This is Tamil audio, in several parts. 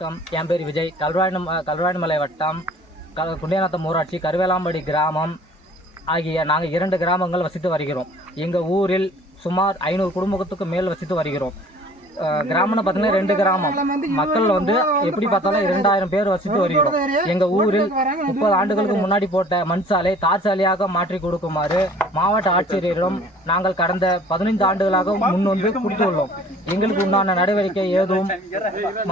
வணக்கம் என் பேர் விஜய். கல்வாயணம் கல்வாயமலை வட்டம். க குண்டியநாத்தம் ஊராட்சி கருவேலாம்படி கிராமம் ஆகிய நாங்கள் இரண்டு கிராமங்கள் வசித்து வருகிறோம். எங்கள் ஊரில் சுமார் ஐநூறு குடும்பத்துக்கு மேல் வசித்து வருகிறோம். கிராமம்னு பார்த்தீங்கன்னா ரெண்டு கிராமம். மக்கள் வந்து எப்படி பார்த்தாலும் இரண்டாயிரம் பேர் வசித்து வருகிறோம். எங்கள் ஊரில் முப்பது ஆண்டுகளுக்கு முன்னாடி போட்ட மண் சாலை தார் சாலையாக மாற்றி கொடுக்குமாறு மாவட்ட ஆட்சியரிடம் நாங்கள் கடந்த பதினைந்து ஆண்டுகளாக முன்வந்து கொடுத்துள்ளோம் எங்களுக்கு உண்டான நடவடிக்கை ஏதும்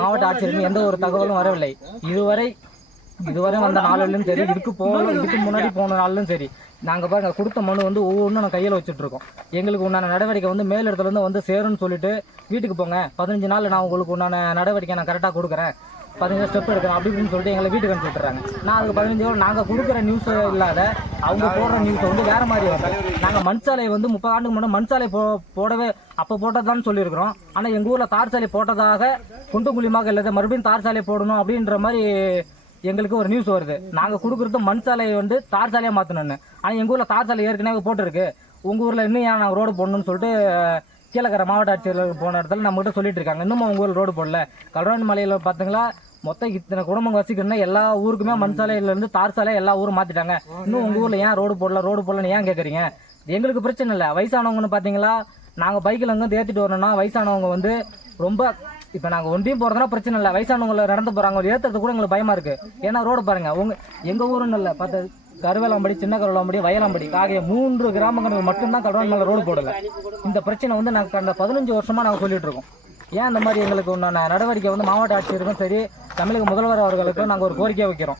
மாவட்ட ஆட்சியரிடம் எந்த ஒரு தகவலும் வரவில்லை. இதுவரை இதுவரை வந்த நாளிலும் சரி இதுக்கு போக இதுக்கு முன்னாடி போன நாளிலும் சரி. நாங்க பாருங்க கொடுத்த மனு வந்து ஒவ்வொன்றும் நான் கையில் வச்சுட்டு இருக்கோம் எங்களுக்கு உண்டான நடவடிக்கை வந்து மேலிடத்துல இருந்து வந்து சேரும்னு சொல்லிட்டு வீட்டுக்கு போங்க. பதினஞ்சு நாள் நான் உங்களுக்கு உண்டான நடவடிக்கை நான் கரெக்டாக கொடுக்குறேன். பதினஞ்சு ஸ்டெப் எடுக்கிறேன் அப்படி இப்படின்னு சொல்லிட்டு எங்களை வீட்டுக்கு அனுப்பிச்சு விட்டுறாங்க. நான் அதுக்கு பதினஞ்சு நாள் நாங்கள் கொடுக்குற நியூஸ் இல்லாத அவங்க போடுற நியூஸ் வந்து வேற மாதிரி வருது நாங்கள் மண் சாலை வந்து முப்பது ஆண்டுக்கு முன்னாடி மண் சாலை போ போடவே அப்போ போட்டதான்னு சொல்லியிருக்கிறோம். ஆனால் எங்கள் ஊரில் தார் சாலை போட்டதாக குண்டு குழிமாக இல்லாத மறுபடியும் தார் சாலை போடணும் அப்படின்ற மாதிரி எங்களுக்கு ஒரு நியூஸ் வருது. நாங்கள் கொடுக்குறது மண் சாலையை வந்து தார் சாலையாக மாற்றணும்னு ஆனால் எங்கள் ஊரில் தார் சாலை ஏற்கனவே போட்டிருக்கு. உங்கள் ஊரில் இன்னும் ஏன் நாங்கள் ரோடு போடணும்னு சொல்லிட்டு கீழக்கரை மாவட்ட ஆட்சியர் போன இடத்துல நம்மகிட்ட சொல்லிட்டு இருக்காங்க. இன்னும் உங்கள் ஊரில் ரோடு போடல. கல்வன் மலையில் பார்த்தீங்களா மொத்தம் இத்தனை குடும்பம் வசிக்கணும்னா எல்லா ஊருக்குமே மண் சாலையிலேருந்து தார் சாலை எல்லா ஊரும் மாற்றிட்டாங்க இன்னும் உங்கள் ஊரில் ஏன் ரோடு போடல ரோடு போடலன்னு ஏன் கேட்குறீங்க எங்களுக்கு பிரச்சனை இல்லை. வயசானவங்கன்னு பார்த்தீங்களா நாங்கள் பைக்கில் இருந்து ஏற்றிட்டு வரணும்னா வயசானவங்க வந்து ரொம்ப இப்போ நாங்கள் ஒன்றையும் போகிறதுனா பிரச்சனை இல்லை. வயசானவங்களை நடந்து போகிறாங்க ஒரு ஏத்துறது கூட எங்களுக்கு பயமாக இருக்குது ஏன்னா ரோடு பாருங்கள் உங்கள் எங்கள் ஊருன்னு இல்லை. பார்த்து கருவேலாம்படி சின்ன கருவேலாம்படி வயலாம்படி ஆகிய மூன்று கிராமங்களுக்கு மட்டும்தான் கடவுள் மேலே ரோடு போடலை. இந்த பிரச்சனை வந்து நாங்கள் கடந்த பதினஞ்சு வருஷமாக நாங்கள் சொல்லிகிட்டு இருக்கோம். ஏன் இந்த மாதிரி எங்களுக்கு உண்டான நடவடிக்கை வந்து மாவட்ட ஆட்சியருக்கும் சரி தமிழக முதல்வர் அவர்களுக்கும் நாங்கள் ஒரு கோரிக்கை வைக்கிறோம்.